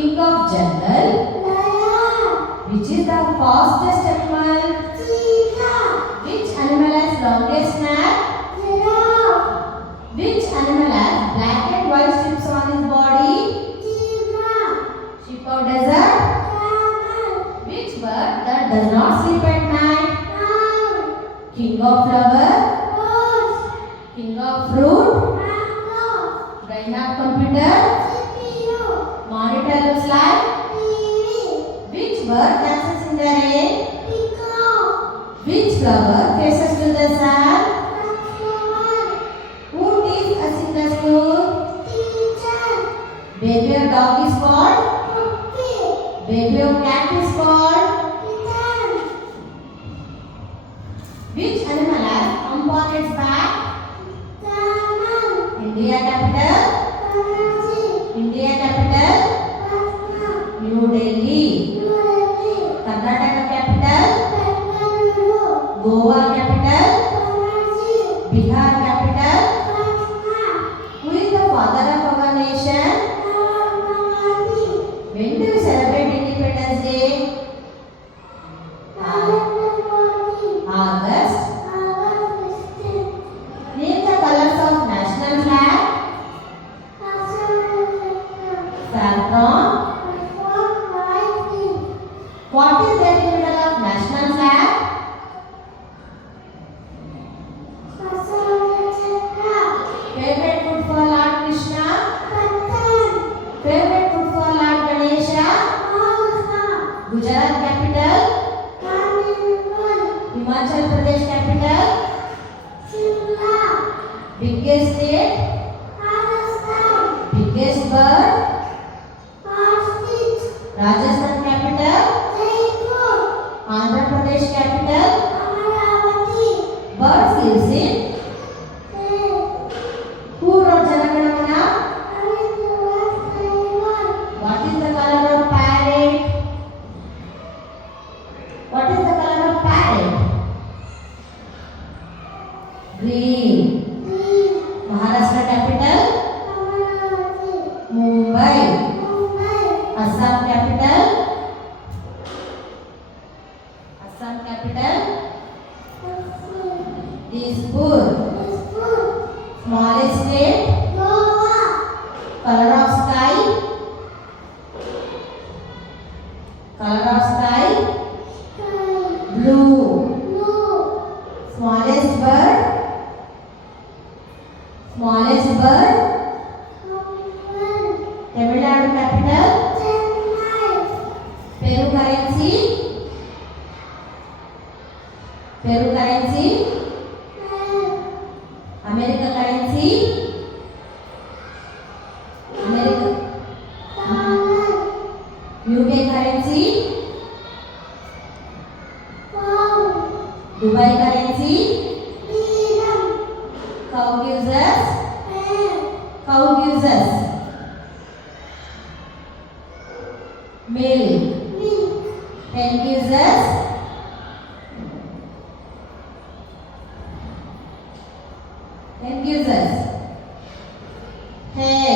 King of jungle. Lion. Which is the fastest animal? Cheetah. Which animal has longest neck? Giraffe. Which animal has black and white strips on his body? Zebra. Sheep of desert. Camel. Which bird that does not sleep at night? Owl. King of flower. Rose. King of fruit. Mango. Brain of computer. CPU. Monitor looks like. TV. Which bird dances in the rain? Peacock. Which flower faces to the sun? Sunflower. Who teaches us in the school? Teacher. Baby of dog is called. Puppy. Baby of cat is called. Kitten. Which animal has hump on its back? Camel. India capital. Karachi. India capital. Patna. New Delhi. New Delhi. Karnataka capital. Bengaluru. Goa capital. Karachi. Bihar capital. Patna. Who is the father of our nation? Mahatma Gandhi. When do you celebrate Independence Day? November 14. August. August 15. Name the colors of national flag. Saffron. What is there in the middle of national flag? Favorite food for Lord Krishna. Favorite food for Lord Ganesha. Gujarat capital. Himachal Pradesh capital. Biggest state. Biggest bird. Rajasthan capital. Andhra Pradesh capital. Birds lives in. Who wrote Janaganamana? What is the color of parrot? What is the color of parrot? Green. Maharashtra capital. Mumbai. Assam capital. Assam capital. Dispur. Smallest state. Color of sky. Color of sky. Blue. Smallest bird. Smallest bird. Tamil Nadu capital. Peru currency. Peru currency. America currency. America. UK currency. Dubai currency. Cow gives us. Cow gives us milk. Hen gives us. Hen gives us hay.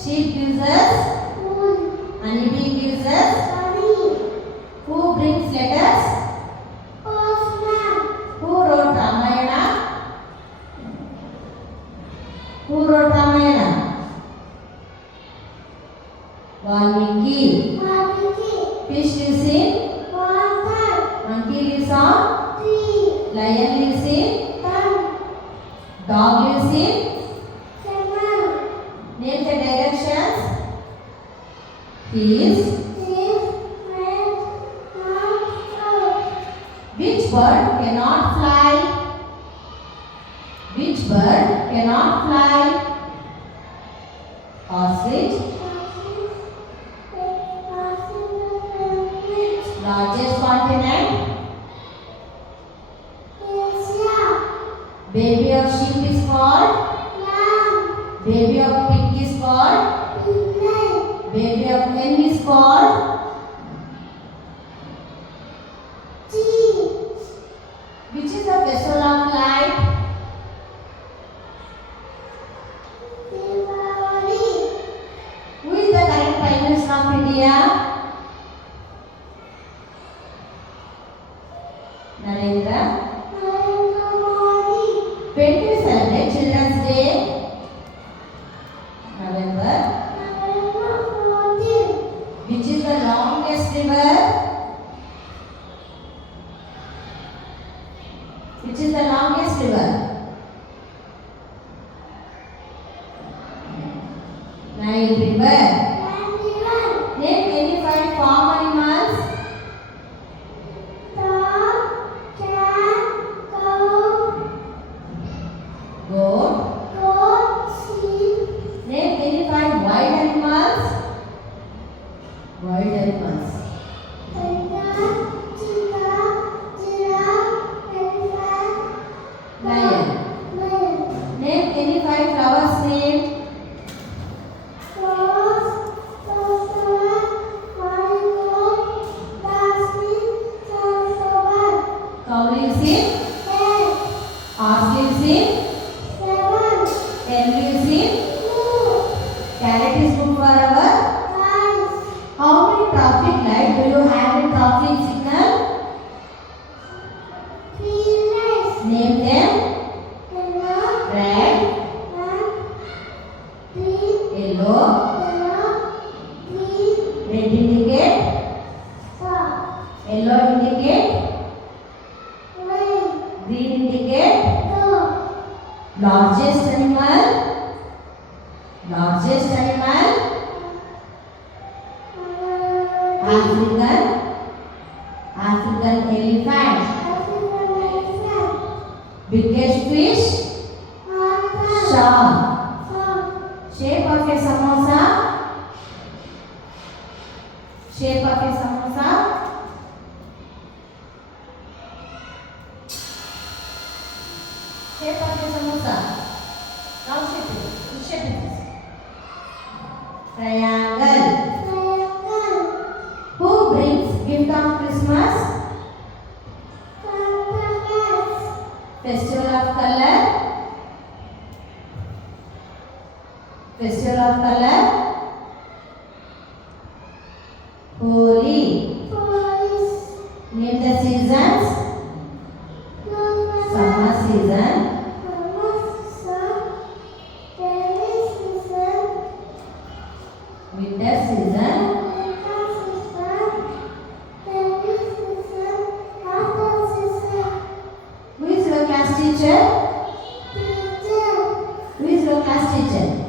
Sheep gives us. Honeybee gives us. Who brings letters? Who wrote Ramayana? Who wrote Ramayana? Valmiki. Fish lives in. Monkey lives on. Lion lives in. Dog lives in. Name the directions. East. Which bird cannot fly? Which bird cannot fly? Ostrich. Largest continent. Baby of sheep is called. Baby of pig is called. Baby of hen is called. Which is the festival of light? Who is the current Prime Nile River. River. Name any 5 farm animals. Dog, cat, Goat. goat, sheep, Name any 5 wild animals. Wild animals. tiger, cheetah, giraffe, elephant, Lion. lion. Name any 5 flowers name. Rose, sunflower, marigold, daisy, sunflower. Cow lives in. 10, Horse lives in. 7, Hen lives in. 2, Carrot is good for our. 5, How many traffic lights do you have in traffic signal? 3 lights. Name them. Yellow, Red, red, green, yellow. yellow, green, Red indicate. stop, Yellow indicate. red, Green indicate. dog, Largest animal. Largest animal. African. African elephant. African elephant, Biggest fish. manta, Shark. frog, Shape of a samosa. Shape of a samosa. Shape of a samosa. Now shape it. Which shape it is? Triangle. triangle, Who brings gift on Christmas? Santa Claus, Festival of color. Festival of color. Holi. police, Name the seasons. Summer season. Winter season. Who is your class teacher? Who is your class teacher?